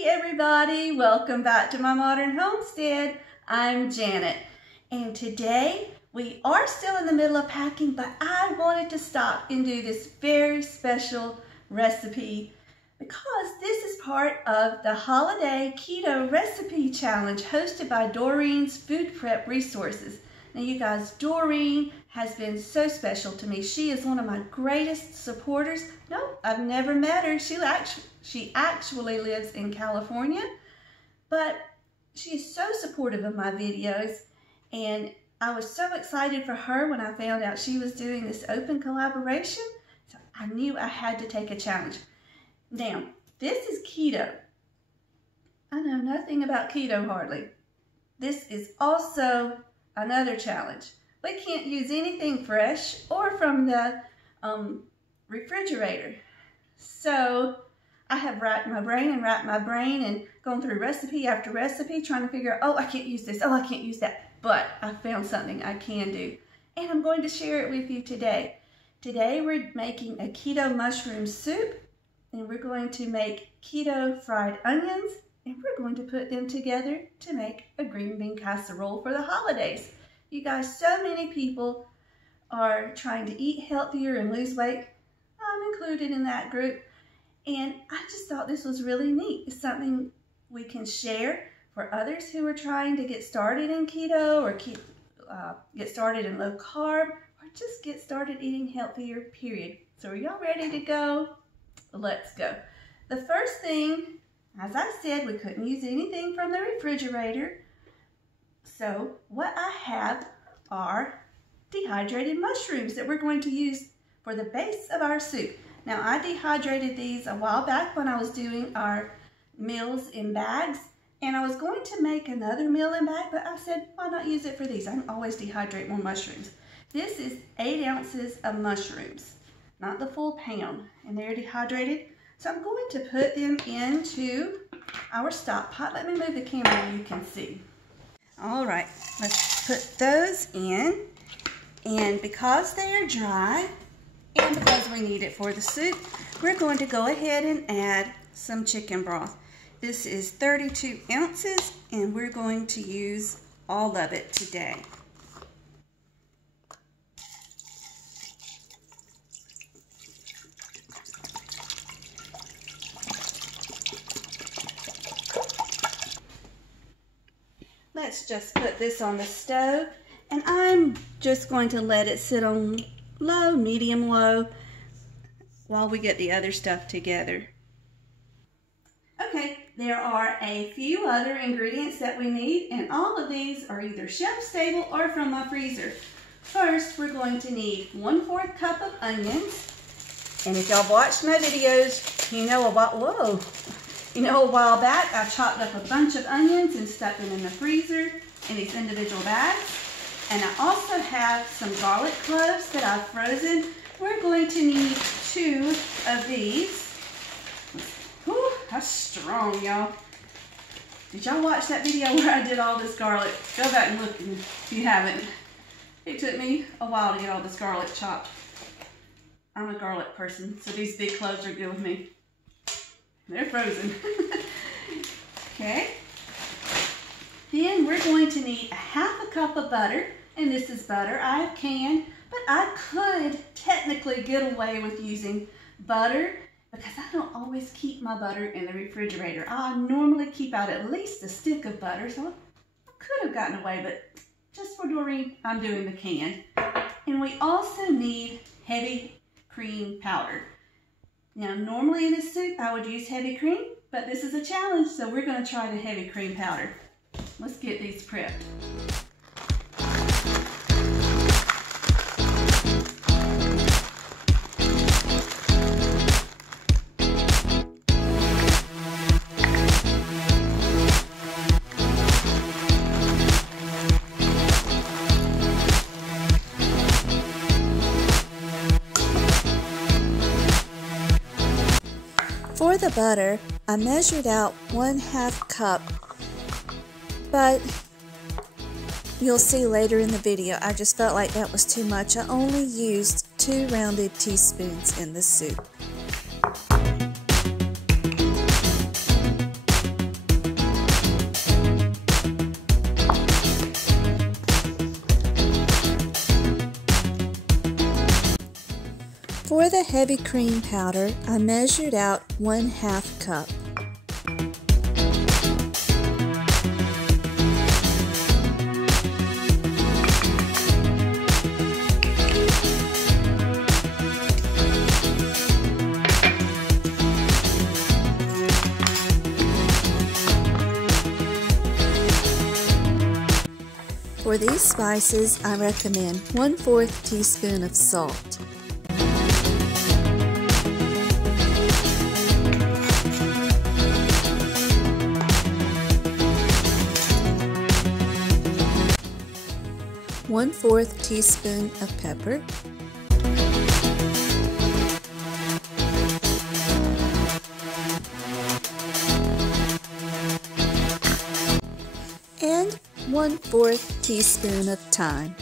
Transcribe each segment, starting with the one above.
Hey everybody, welcome back to my modern homestead. I'm Janet, and today we are still in the middle of packing, but I wanted to stop and do this very special recipe because this is part of the holiday keto recipe challenge hosted by Doreen's Food Prep Resources. Now you guys, Doreen has been so special to me. She is one of my greatest supporters. No, I've never met her. She actually lives in California, but she is so supportive of my videos, and I was so excited for her when I found out she was doing this open collaboration. So I knew I had to take a challenge. Now, this is keto. I know nothing about keto hardly. This is also another challenge. We can't use anything fresh or from the refrigerator. So I have racked my brain and gone through recipe after recipe trying to figure out, oh, I can't use this, oh, I can't use that. But I found something I can do, and I'm going to share it with you today. Today we're making a keto mushroom soup, and we're going to make keto fried onions, and we're going to put them together to make a green bean casserole for the holidays. You guys, so many people are trying to eat healthier and lose weight. I'm included in that group. And I just thought this was really neat. It's something we can share for others who are trying to get started in keto or get started in low carb or just get started eating healthier, period. So are y'all ready to go? Let's go. The first thing, as I said, we couldn't use anything from the refrigerator. So what I have are dehydrated mushrooms that we're going to use for the base of our soup. Now, I dehydrated these a while back when I was doing our meals in bags, and I was going to make another meal in bag, but I said, why not use it for these? I can always dehydrate more mushrooms. This is 8 ounces of mushrooms, not the full pound, and they're dehydrated. So I'm going to put them into our stock pot. Let me move the camera so you can see. All right, let's put those in, and because they are dry, and because we need it for the soup, we're going to go ahead and add some chicken broth. This is 32 ounces, and we're going to use all of it today. Let's just put this on the stove, and I'm just going to let it sit on low, medium low, while we get the other stuff together. Okay, there are a few other ingredients that we need, and all of these are either shelf stable or from my freezer. First, we're going to need 1/4 cup of onions, and if y'all watched my videos, you know a while back I chopped up a bunch of onions and stuck them in the freezer in these individual bags. And I also have some garlic cloves that I've frozen. We're going to need 2 of these. Whew, that's strong, y'all. Did y'all watch that video where I did all this garlic? Go back and look if you haven't. It took me a while to get all this garlic chopped. I'm a garlic person, so these big cloves are good with me. They're frozen. Okay. Then we're going to need 1/2 cup of butter. And this is butter I have canned, but I could technically get away with using butter because I don't always keep my butter in the refrigerator. I normally keep out at least a stick of butter, so I could have gotten away, but just for Doreen, I'm doing the canned. And we also need heavy cream powder. Now, normally in this soup, I would use heavy cream, but this is a challenge, so we're going to try the heavy cream powder. Let's get these prepped. For the butter, I measured out 1/2 cup, but you'll see later in the video, I just felt like that was too much. I only used 2 rounded teaspoons in the soup. For the heavy cream powder, I measured out 1/2 cup. For these spices, I recommend 1/4 teaspoon of salt. One-4 teaspoon of pepper. And 1/4 teaspoon of thyme.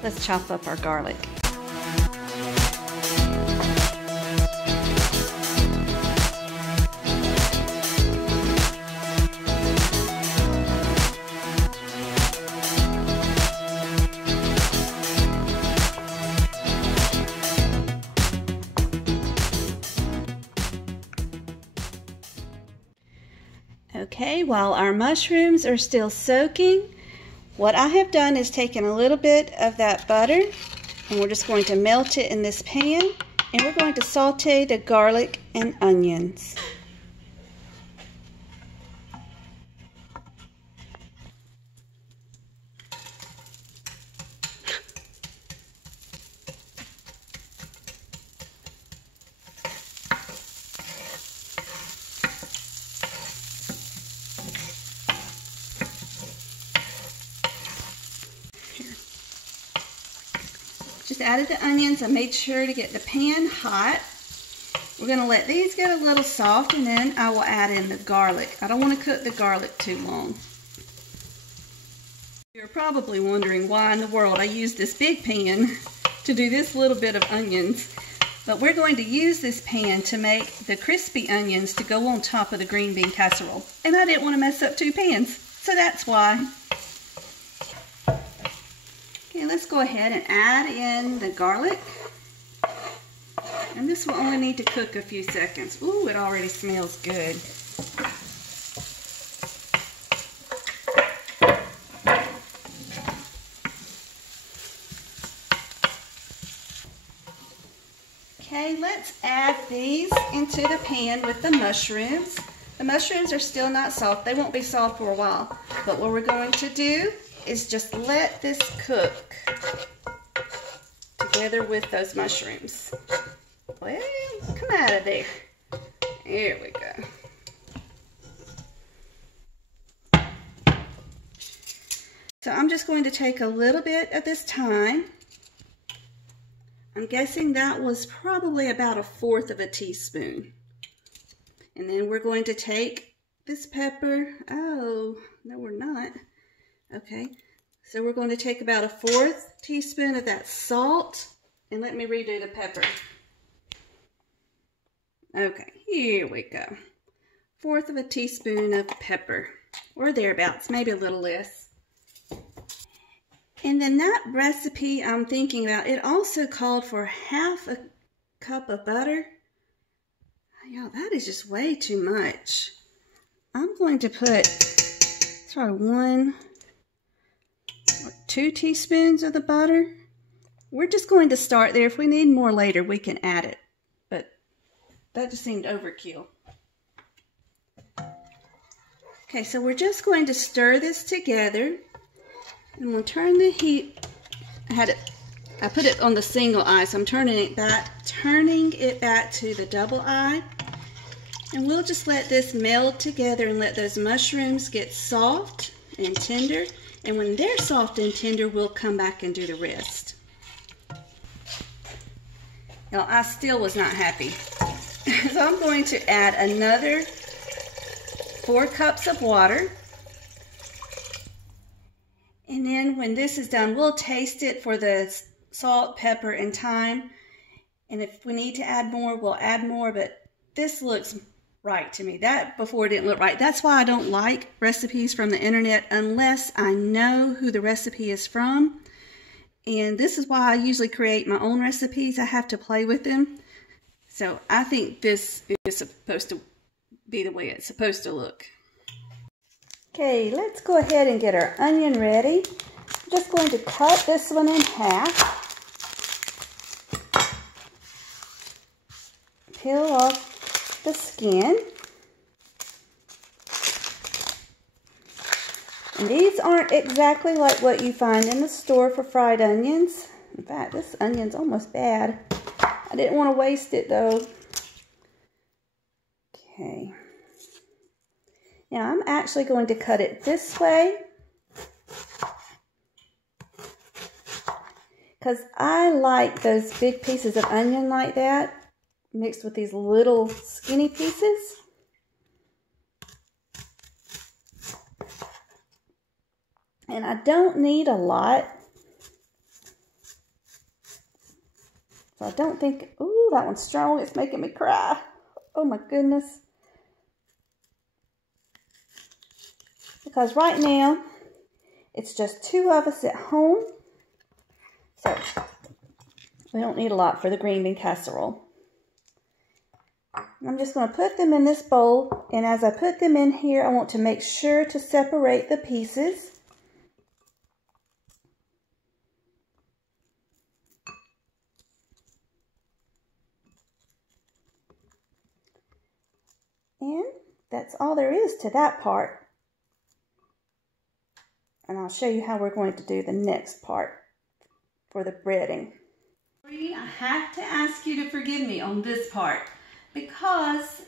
Let's chop up our garlic. Okay, while our mushrooms are still soaking, what I have done is taken a little bit of that butter and we're just going to melt it in this pan and we're going to saute the garlic and onions. Just added the onions. I made sure to get the pan hot. We're going to let these get a little soft and then I will add in the garlic. I don't want to cook the garlic too long. You're probably wondering why in the world I use this big pan to do this little bit of onions. But we're going to use this pan to make the crispy onions to go on top of the green bean casserole. And I didn't want to mess up two pans, so that's why. Okay, let's go ahead and add in the garlic. And this will only need to cook a few seconds. Ooh, it already smells good. Okay, let's add these into the pan with the mushrooms. The mushrooms are still not soft. They won't be soft for a while. But what we're going to do is just let this cook together with those mushrooms. Well, come out of there. Here we go. So I'm just going to take a little bit of this thyme. I'm guessing that was probably about 1/4 teaspoon. And then we're going to take this pepper. Oh, no we're not. Okay, so we're going to take about 1/4 teaspoon of that salt. And let me redo the pepper. Okay, here we go. 1/4 teaspoon of pepper, or thereabouts, maybe a little less. And then that recipe I'm thinking about, it also called for 1/2 cup of butter. Y'all, that is just way too much. I'm going to put sort of 1 or 2 teaspoons of the butter. We're just going to start there. If we need more later, we can add it. But that just seemed overkill. Okay, so we're just going to stir this together. And we'll turn the heat. I put it on the single eye, so I'm turning it back to the double eye. And we'll just let this meld together and let those mushrooms get soft and tender. And when they're soft and tender, we'll come back and do the rest. Now, I still was not happy. So I'm going to add another 4 cups of water. And then when this is done, we'll taste it for the salt, pepper, and thyme. And if we need to add more, we'll add more, but this looks right to me. That before didn't look right. That's why I don't like recipes from the internet unless I know who the recipe is from. And this is why I usually create my own recipes. I have to play with them. So I think this is supposed to be the way it's supposed to look. Okay, let's go ahead and get our onion ready. I'm just going to cut this one in half. Peel off the skin. And these aren't exactly like what you find in the store for fried onions. In fact, this onion's almost bad. I didn't want to waste it though. Okay. Now I'm actually going to cut it this way because I like those big pieces of onion like that mixed with these little skinny pieces. And I don't need a lot. So I don't think, ooh, that one's strong. It's making me cry. Oh my goodness. Because right now, it's just 2 of us at home. So we don't need a lot for the green bean casserole. I'm just going to put them in this bowl. And as I put them in here, I want to make sure to separate the pieces. And that's all there is to that part. And I'll show you how we're going to do the next part for the breading. I have to ask you to forgive me on this part because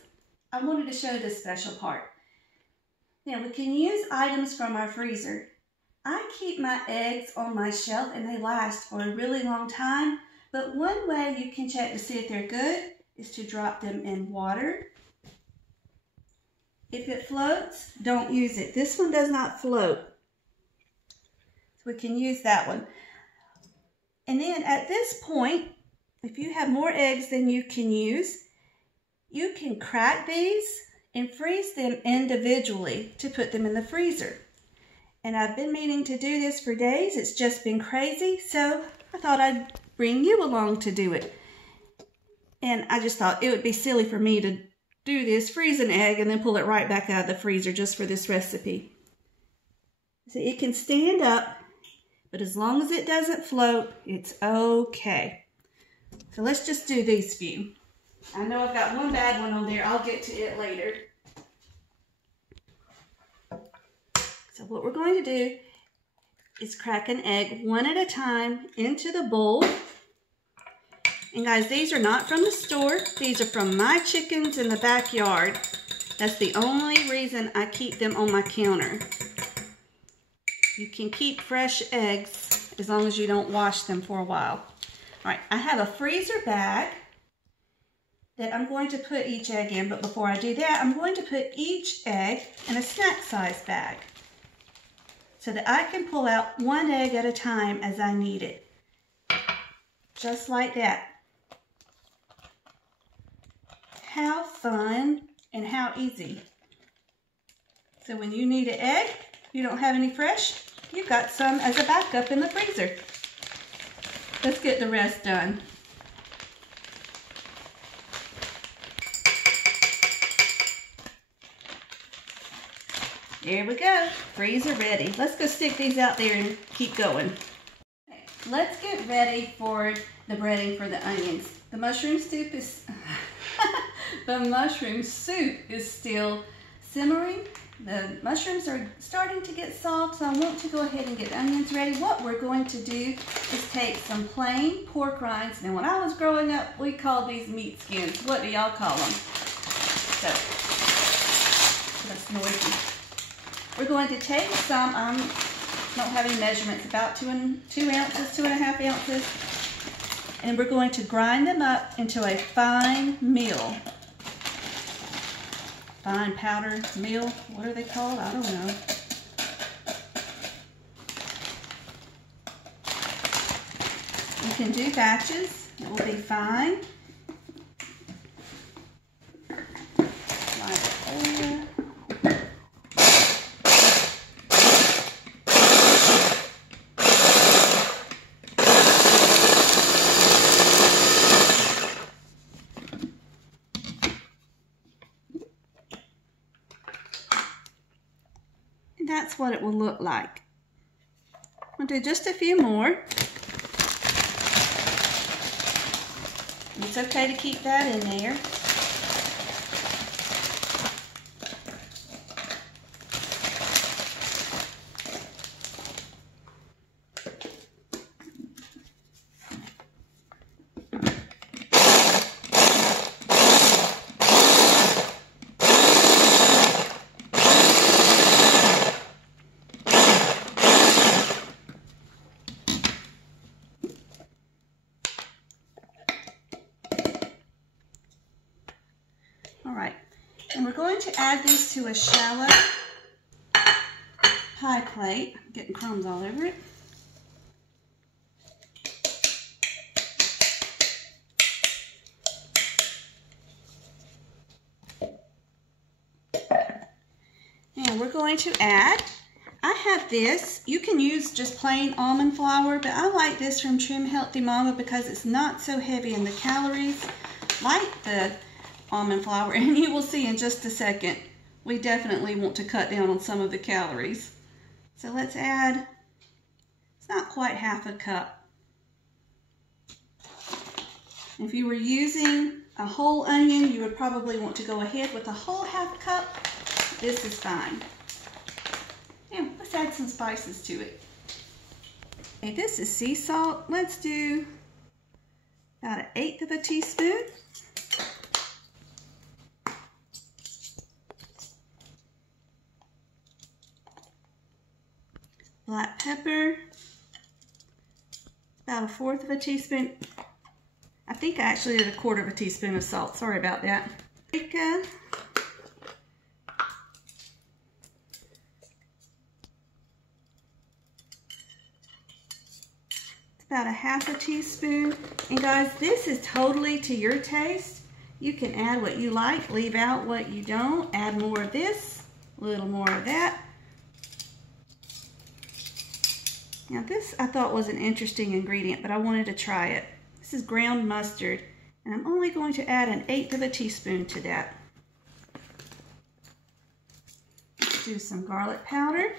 I wanted to show this special part. Now we can use items from our freezer. I keep my eggs on my shelf and they last for a really long time. But one way you can check to see if they're good is to drop them in water. If it floats, don't use it. This one does not float. So we can use that one. And then at this point, if you have more eggs than you can use, you can crack these and freeze them individually to put them in the freezer. And I've been meaning to do this for days. It's just been crazy. So I thought I'd bring you along to do it. And I just thought it would be silly for me to do this, freeze an egg, and then pull it right back out of the freezer just for this recipe. So it can stand up, but as long as it doesn't float, it's okay. So let's just do these few. I know I've got one bad one on there. I'll get to it later. So what we're going to do is crack an egg one at a time into the bowl. And guys, these are not from the store. These are from my chickens in the backyard. That's the only reason I keep them on my counter. You can keep fresh eggs as long as you don't wash them for a while. All right, I have a freezer bag that I'm going to put each egg in, but before I do that, I'm going to put each egg in a snack size bag so that I can pull out one egg at a time as I need it. Just like that. How fun and how easy. So when you need an egg, you don't have any fresh, you've got some as a backup in the freezer. Let's get the rest done. There we go, freezer ready. Let's go stick these out there and keep going. Okay, let's get ready for the breading for the onions. The mushroom soup is still simmering. The mushrooms are starting to get soft, so I want to go ahead and get onions ready. What we're going to do is take some plain pork rinds. Now, when I was growing up, we called these meat skins. What do y'all call them? So, that's noisy. We're going to take some, I don't have any measurements, about 2 ounces, 2.5 ounces. And we're going to grind them up into a fine meal. Fine powder meal, what are they called? I don't know. You can do batches, it will be fine. Slide it over. And that's what it will look like. I'll do just a few more. It's okay to keep that in there. All right, and we're going to add these to a shallow pie plate. I'm getting crumbs all over it. And we're going to add, I have this, you can use just plain almond flour, but I like this from Trim Healthy Mama because it's not so heavy in the calories like the almond flour, and you will see in just a second we definitely want to cut down on some of the calories. So let's add, it's not quite half a cup. If you were using a whole onion, you would probably want to go ahead with a whole half cup. This is fine. Now let's add some spices to it. Okay, this is sea salt. Let's do about 1/8 of a teaspoon. Black pepper, about 1/4 of a teaspoon. I think I actually did 1/4 of a teaspoon of salt. Sorry about that. Paprika. It's about 1/2 teaspoon. And guys, this is totally to your taste. You can add what you like, leave out what you don't. Add more of this, a little more of that. Now this I thought was an interesting ingredient, but I wanted to try it. This is ground mustard, and I'm only going to add 1/8 of a teaspoon to that. Let's do some garlic powder.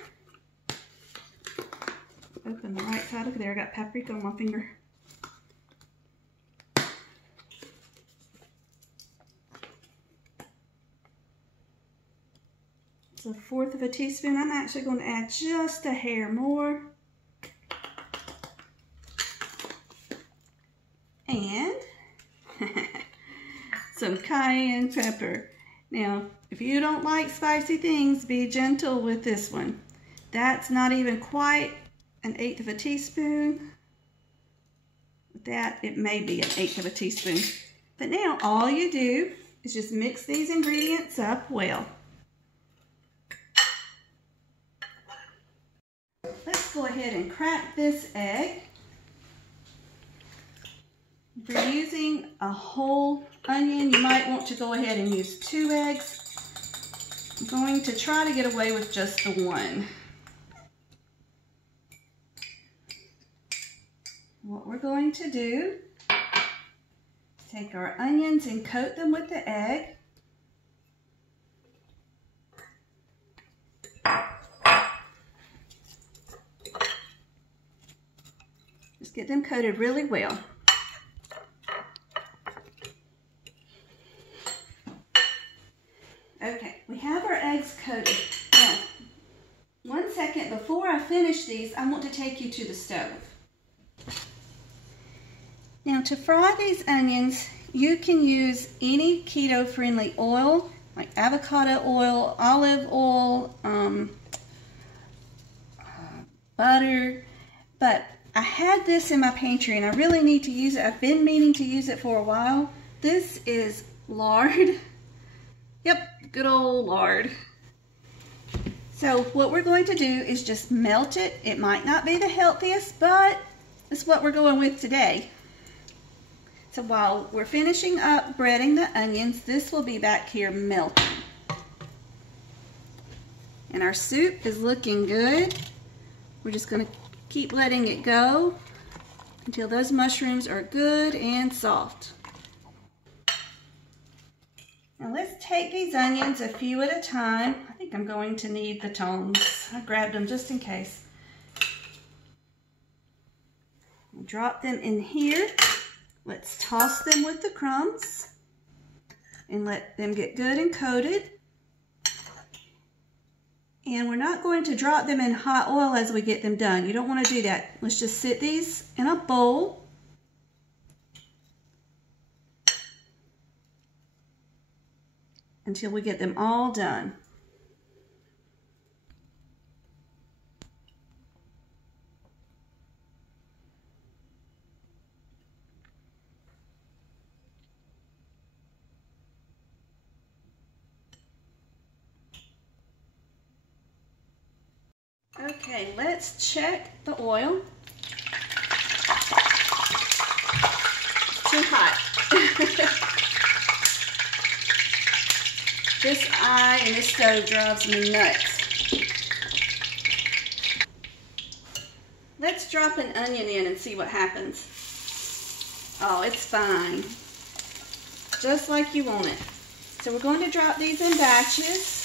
Open the right side. Look there, I got paprika on my finger. It's 1/4 of a teaspoon. I'm actually going to add just a hair more. And some cayenne pepper. Now, if you don't like spicy things, be gentle with this one. That's not even quite 1/8 of a teaspoon. With that, it may be 1/8 of a teaspoon. But now, all you do is just mix these ingredients up well. Let's go ahead and crack this egg. If you're using a whole onion, you might want to go ahead and use 2 eggs. I'm going to try to get away with just the 1. What we're going to do is take our onions and coat them with the egg. Just get them coated really well. Okay, we have our eggs coated. Now, 1 second before I finish these, I want to take you to the stove. Now, to fry these onions, you can use any keto-friendly oil, like avocado oil, olive oil, butter, but I had this in my pantry and I really need to use it. I've been meaning to use it for a while. This is lard. Yep, good old lard. So what we're going to do is just melt it. It might not be the healthiest, but is what we're going with today. So while we're finishing up breading the onions, this will be back here melting. And our soup is looking good. We're just going to keep letting it go until those mushrooms are good and soft. Now let's take these onions a few at a time. I think I'm going to need the tongs. I grabbed them just in case. Drop them in here. Let's toss them with the crumbs and let them get good and coated. And we're not going to drop them in hot oil as we get them done. You don't want to do that. Let's just sit these in a bowl. Until we get them all done. Okay, let's check the oil. Too hot. This eye and this stove drives me nuts. Let's drop an onion in and see what happens. Oh, it's fine. Just like you want it. So we're going to drop these in batches.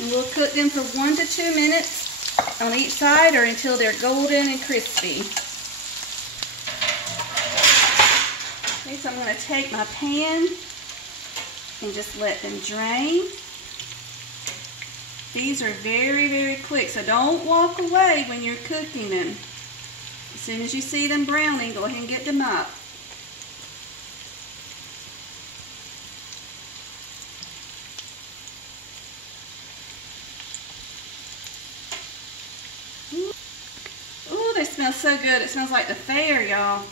And we'll cook them for 1 to 2 minutes on each side or until they're golden and crispy. Okay, so I'm going to take my pan and just let them drain. These are very, very quick, so don't walk away when you're cooking them. As soon as you see them browning, go ahead and get them up. Ooh, they smell so good. It smells like the fair, y'all.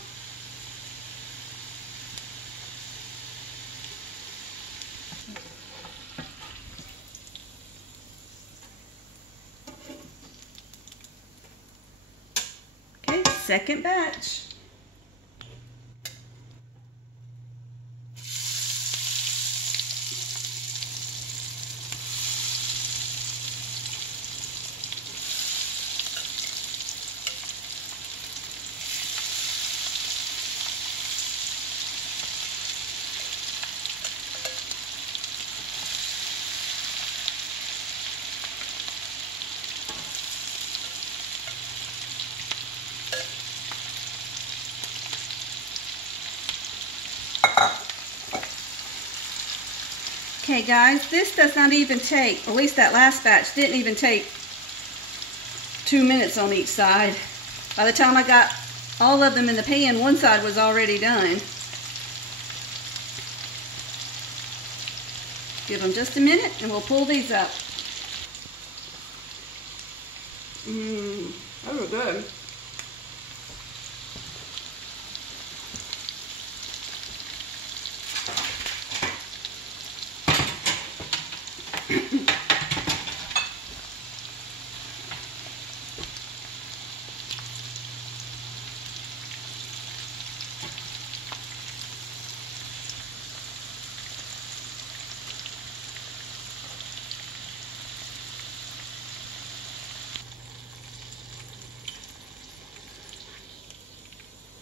Okay, second batch. Okay guys, this does not even take, or at least that last batch didn't even take 2 minutes on each side. By the time I got all of them in the pan, one side was already done. Give them just a minute and we'll pull these up. Those are good.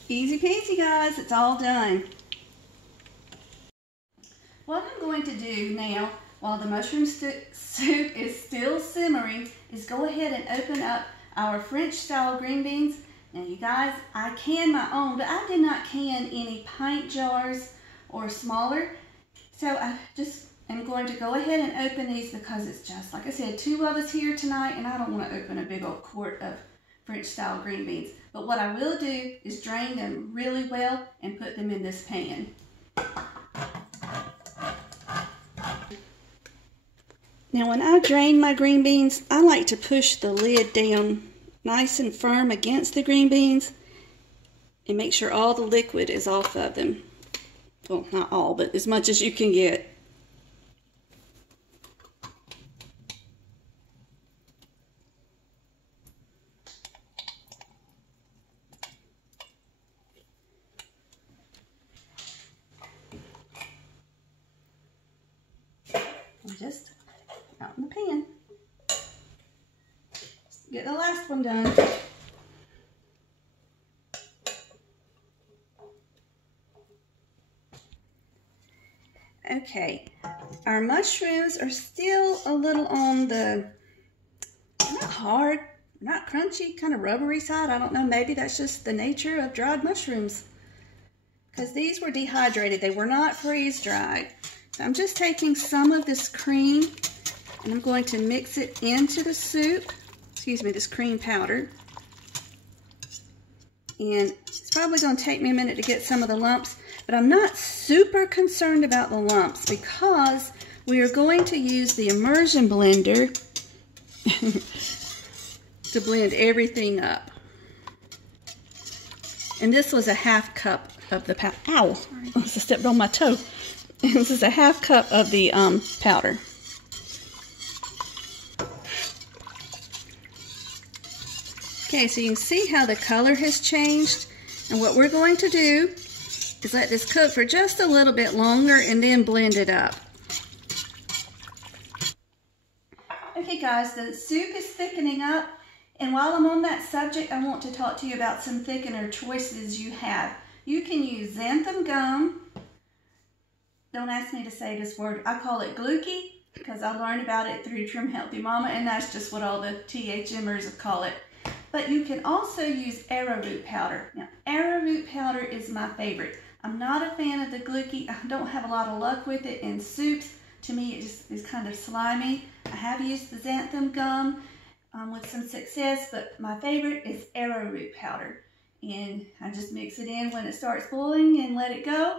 Easy peasy guys, it's all done. What I'm going to do now, while the mushroom soup is still simmering, is go ahead and open up our French style green beans. Now you guys, I canned my own, but I did not can any pint jars or smaller. So I just am going to go ahead and open these because it's just, like I said, 2 of us here tonight and I don't want to open a big old quart of French style green beans. But what I will do is drain them really well and put them in this pan. Now when I drain my green beans, I like to push the lid down nice and firm against the green beans and make sure all the liquid is off of them. Well, not all, but as much as you can get. Just out in the pan. Just get the last one done. Okay, our mushrooms are still a little on the, not hard, not crunchy, kind of rubbery side. I don't know, maybe that's just the nature of dried mushrooms. Because these were dehydrated, they were not freeze-dried. So I'm just taking some of this cream and I'm going to mix it into the soup. Excuse me, this cream powder. And it's probably going to take me a minute to get some of the lumps, but I'm not super concerned about the lumps because we are going to use the immersion blender to blend everything up. And this was a half cup of the powder. Ow! I just stepped on my toe. This is a half cup of the powder. Okay, so you can see how the color has changed. And what we're going to do is let this cook for just a little bit longer and then blend it up. Okay guys, the soup is thickening up. And while I'm on that subject, I want to talk to you about some thickener choices you have. You can use xanthan gum. Don't ask me to say this word. I call it glucky because I learned about it through Trim Healthy Mama, and that's just what all the THMers call it. But you can also use arrowroot powder. Now, arrowroot powder is my favorite. I'm not a fan of the glucky. I don't have a lot of luck with it in soups. To me, it just is kind of slimy. I have used the xanthan gum with some success, but my favorite is arrowroot powder. And I just mix it in when it starts boiling and let it go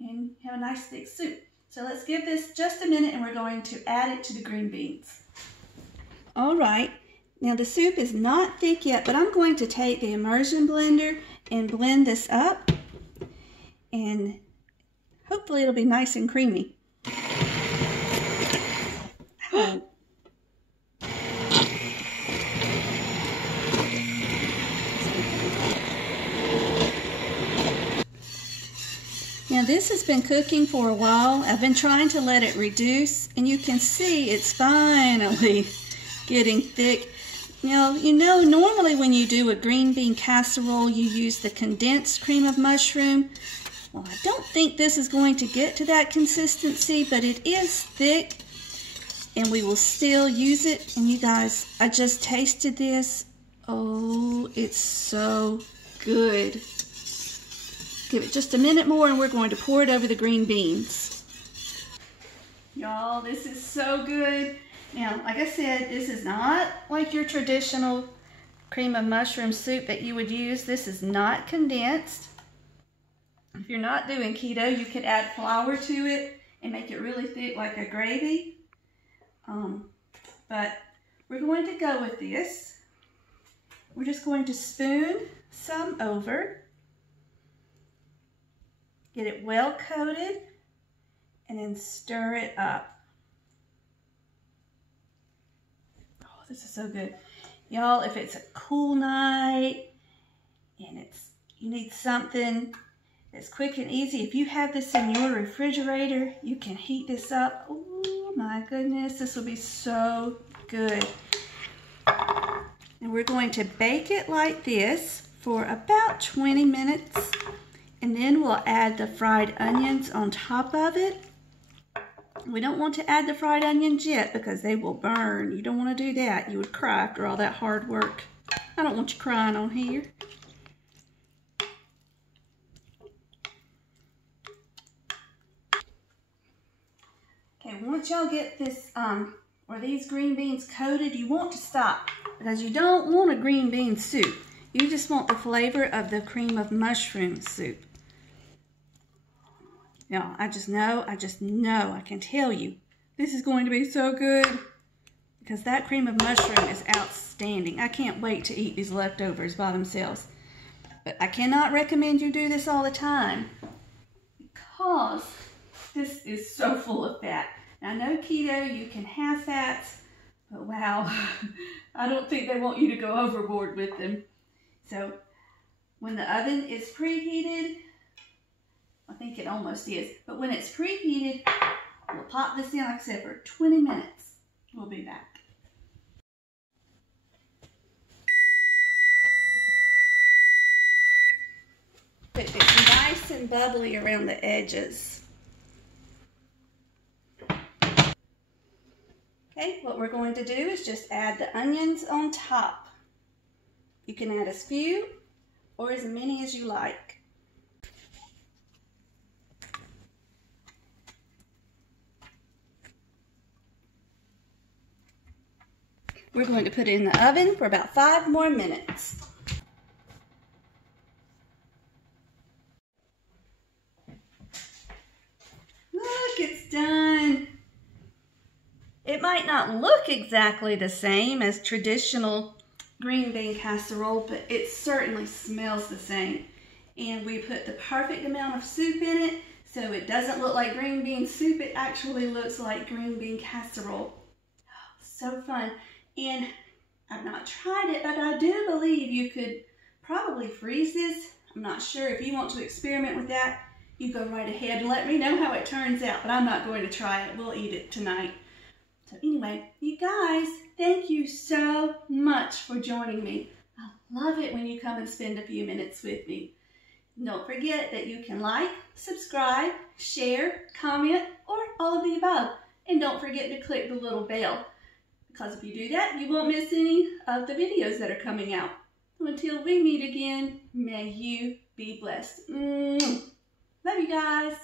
and have a nice thick soup. So let's give this just a minute and we're going to add it to the green beans. All right, now the soup is not thick yet, but I'm going to take the immersion blender and blend this up and hopefully it'll be nice and creamy. Oh. Now this has been cooking for a while. I've been trying to let it reduce and you can see it's finally getting thick. Now, you know, normally when you do a green bean casserole, you use the condensed cream of mushroom. Well, I don't think this is going to get to that consistency, but it is thick and we will still use it. And you guys, I just tasted this. Oh, it's so good. Give it just a minute more and we're going to pour it over the green beans. Y'all, this is so good. Now, like I said, this is not like your traditional cream of mushroom soup that you would use. This is not condensed. If you're not doing keto, you could add flour to it and make it really thick like a gravy. But we're going to go with this. We're just going to spoon some over. Get it well coated and then stir it up. Oh, this is so good. Y'all, if it's a cool night and you need something that's quick and easy, if you have this in your refrigerator, you can heat this up. Oh my goodness, this will be so good. And we're going to bake it like this for about 20 minutes. And then we'll add the fried onions on top of it. We don't want to add the fried onions yet because they will burn. You don't want to do that. You would cry after all that hard work. I don't want you crying on here. Okay, once y'all get this, or these green beans coated, you want to stop because you don't want a green bean soup. You just want the flavor of the cream of mushroom soup. Now, I just know, I can tell you, This is going to be so good because that cream of mushroom is outstanding. I can't wait to eat these leftovers by themselves. But I cannot recommend you do this all the time because this is so full of fat. Now, I know keto, you can have fats, but wow, I don't think they want you to go overboard with them. So when the oven is preheated, I think it almost is, but when it's preheated, we'll pop this in, like I said, for 20 minutes. We'll be back. But it's nice and bubbly around the edges. Okay, what we're going to do is just add the onions on top. You can add as few or as many as you like. We're going to put it in the oven for about 5 more minutes. Look, it's done. It might not look exactly the same as traditional green bean casserole, but it certainly smells the same. And we put the perfect amount of soup in it, so it doesn't look like green bean soup. It actually looks like green bean casserole. Oh, so fun. And I've not tried it, but I do believe you could probably freeze this. I'm not sure. If you want to experiment with that, you go right ahead and let me know how it turns out, but I'm not going to try it. We'll eat it tonight. So anyway, you guys, thank you so much for joining me. I love it when you come and spend a few minutes with me. Don't forget that you can like, subscribe, share, comment, or all of the above. And don't forget to click the little bell, because if you do that, you won't miss any of the videos that are coming out. So until we meet again, may you be blessed. Love you guys.